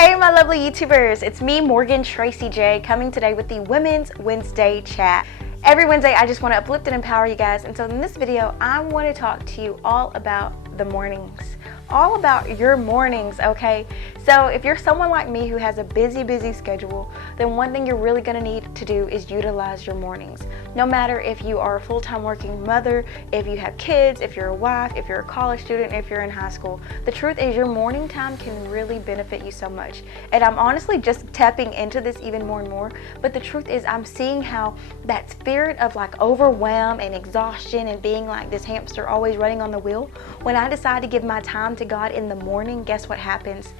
Hey my lovely YouTubers, it's me Morgan Tracy J coming today with the Women's Wednesday chat. Every Wednesday I just want to uplift and empower you guys, and so in this video I want to talk to you all about the mornings. All about your mornings, okay? So if you're someone like me who has a busy schedule, then one thing you're really gonna need to do is utilize your mornings. No matter if you are a full-time working mother, if you have kids, if you're a wife, if you're a college student, if you're in high school, the truth is your morning time can really benefit you so much. And I'm honestly just tapping into this even more and more, but the truth is I'm seeing how that spirit of like overwhelm and exhaustion and being like this hamster always running on the wheel, when I decide to give my time to God in the morning, guess what happens?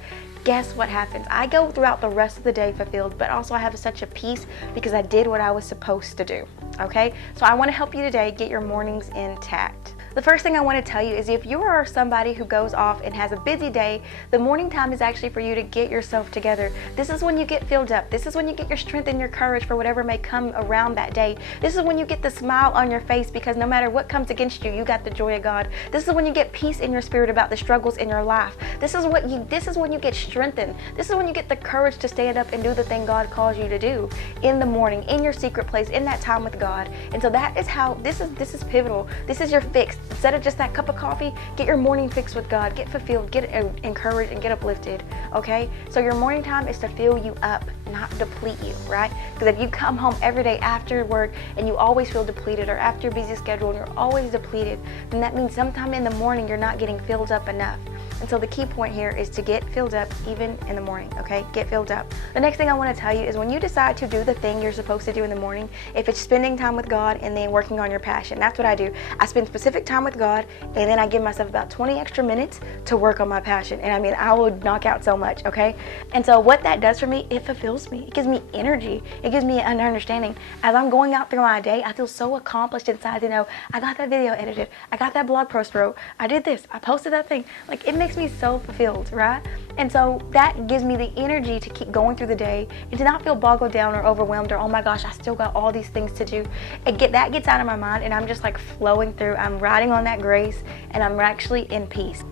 Guess what happens? I go throughout the rest of the day fulfilled, but also I have such a peace because I did what I was supposed to do, okay? So I want to help you today get your mornings intact. The first thing I want to tell you is if you are somebody who goes off and has a busy day, the morning time is actually for you to get yourself together. This is when you get filled up. This is when you get your strength and your courage for whatever may come around that day. This is when you get the smile on your face because no matter what comes against you, you got the joy of God. This is when you get peace in your spirit about the struggles in your life. This is when you get strengthened. This is when you get the courage to stand up and do the thing God calls you to do in the morning, in your secret place, in that time with God. And so that is how this is pivotal. This is your fix. Instead of just that cup of coffee, get your morning fix with God. Get fulfilled, get encouraged, and get uplifted, okay? So your morning time is to fill you up, not deplete you, right? Because if you come home every day after work and you always feel depleted, or after your busy schedule and you're always depleted, then that means sometime in the morning you're not getting filled up enough. And so the key point here is to get filled up even in the morning, okay? Get filled up. The next thing I want to tell you is when you decide to do the thing you're supposed to do in the morning, if it's spending time with God and then working on your passion, that's what I do. I spend specific time with God and then I give myself about 20 extra minutes to work on my passion. And I mean, I will knock out so much, okay? And so what that does for me, it fulfills me. It gives me energy. It gives me an understanding. As I'm going out through my day, I feel so accomplished inside to know I got that video edited. I got that blog post wrote. I did this. I posted that thing. Like, it makes me so fulfilled, right? And so that gives me the energy to keep going through the day and to not feel boggled down or overwhelmed or, oh my gosh, I still got all these things to do. That gets out of my mind and I'm just like flowing through. I'm riding on that grace and I'm actually in peace.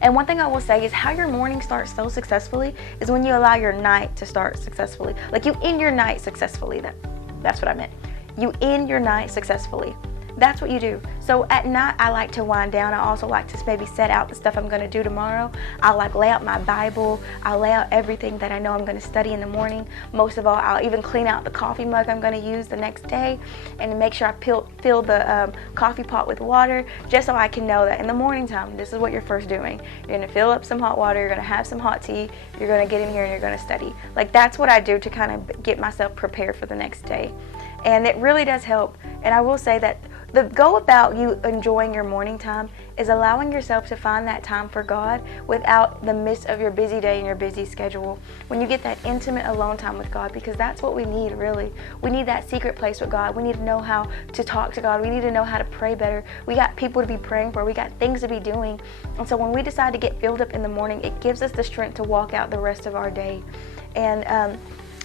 And one thing I will say is how your morning starts so successfully is when you allow your night to start successfully. Like you end your night successfully. That's what I meant. You end your night successfully. That's what you do. So at night, I like to wind down. I also like to maybe set out the stuff I'm going to do tomorrow. I like lay out my Bible. I'll lay out everything that I know I'm going to study in the morning. Most of all, I'll even clean out the coffee mug I'm going to use the next day and make sure I fill the coffee pot with water just so I can know that in the morning time, this is what you're first doing. You're going to fill up some hot water. You're going to have some hot tea. You're going to get in here and you're going to study. Like that's what I do to kind of get myself prepared for the next day. And it really does help. And I will say that the go about you enjoying your morning time is allowing yourself to find that time for God without the midst of your busy day and your busy schedule. When you get that intimate alone time with God, because that's what we need really. We need that secret place with God. We need to know how to talk to God. We need to know how to pray better. We got people to be praying for. We got things to be doing. And so when we decide to get filled up in the morning, it gives us the strength to walk out the rest of our day. And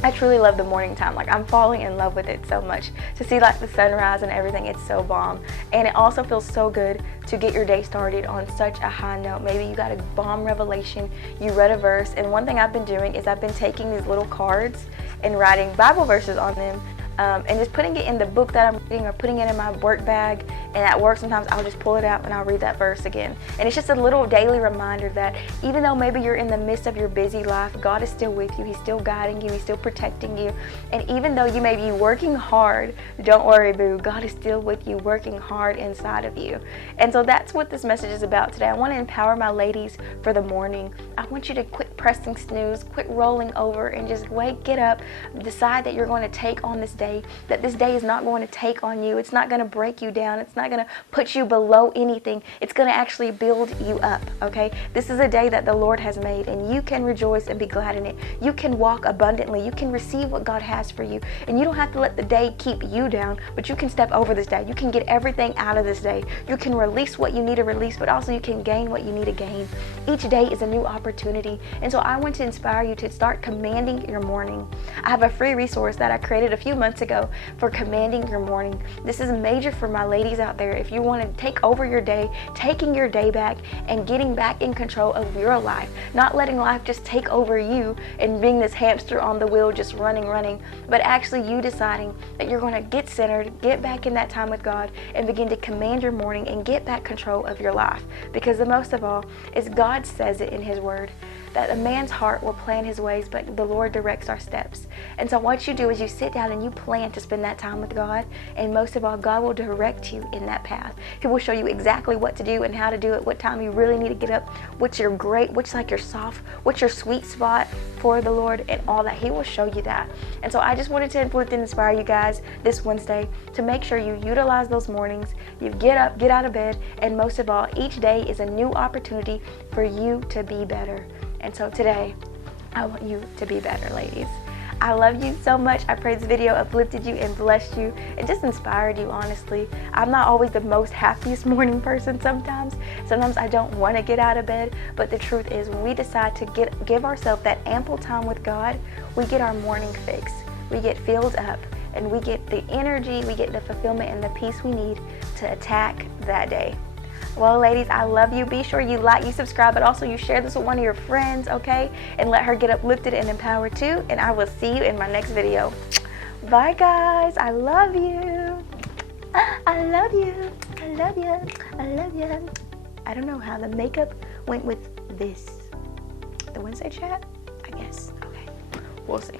I truly love the morning time. Like I'm falling in love with it so much. To see like the sunrise and everything, it's so bomb. And it also feels so good to get your day started on such a high note. Maybe you got a bomb revelation, you read a verse, and one thing I've been doing is I've been taking these little cards and writing Bible verses on them. And just putting it in the book that I'm reading or putting it in my work bag, and at work sometimes I'll just pull it out and I'll read that verse again. And it's just a little daily reminder that even though maybe you're in the midst of your busy life, God is still with you. He's still guiding you. He's still protecting you. And even though you may be working hard, don't worry, boo. God is still with you, working hard inside of you. And so that's what this message is about today. I want to empower my ladies for the morning. I want you to quit pressing snooze, quit rolling over, and just get up, decide that you're going to take on this day, that this day is not going to take on you. It's not going to break you down. It's not going to put you below anything. It's going to actually build you up, okay? This is a day that the Lord has made, and you can rejoice and be glad in it. You can walk abundantly. You can receive what God has for you, and you don't have to let the day keep you down, but you can step over this day. You can get everything out of this day. You can release what you need to release, but also you can gain what you need to gain. Each day is a new opportunity, and so I want to inspire you to start commanding your morning. I have a free resource that I created a few months months ago for commanding your morning. This is major for my ladies out there. If you want to take over your day, taking your day back and getting back in control of your life, not letting life just take over you and being this hamster on the wheel just running, but actually you deciding that you're going to get centered, get back in that time with God, and begin to command your morning and get back control of your life. Because the most of all is God says it in His Word that a man's heart will plan his ways, but the Lord directs our steps. And so what you do is you sit down and you plan to spend that time with God, and most of all, God will direct you in that path. He will show you exactly what to do and how to do it, what time you really need to get up, what's your like your soft, what's your sweet spot for the Lord, and all that. He will show you that. And so I just wanted to uplift and inspire you guys this Wednesday to make sure you utilize those mornings, you get up, get out of bed, and most of all, each day is a new opportunity for you to be better. And so today, I want you to be better, ladies. I love you so much. I pray this video uplifted you and blessed you and just inspired you, honestly. I'm not always the most happiest morning person sometimes. Sometimes I don't want to get out of bed, but the truth is when we decide to give ourselves that ample time with God, we get our morning fix. We get filled up and we get the energy, we get the fulfillment and the peace we need to attack that day. Well, ladies, I love you. Be sure you like, you subscribe, but also you share this with one of your friends, okay? And let her get uplifted and empowered too. And I will see you in my next video. Bye, guys. I love you. I love you. I love you. I love you. I don't know how the makeup went with this. The Wednesday chat? I guess. Okay. We'll see.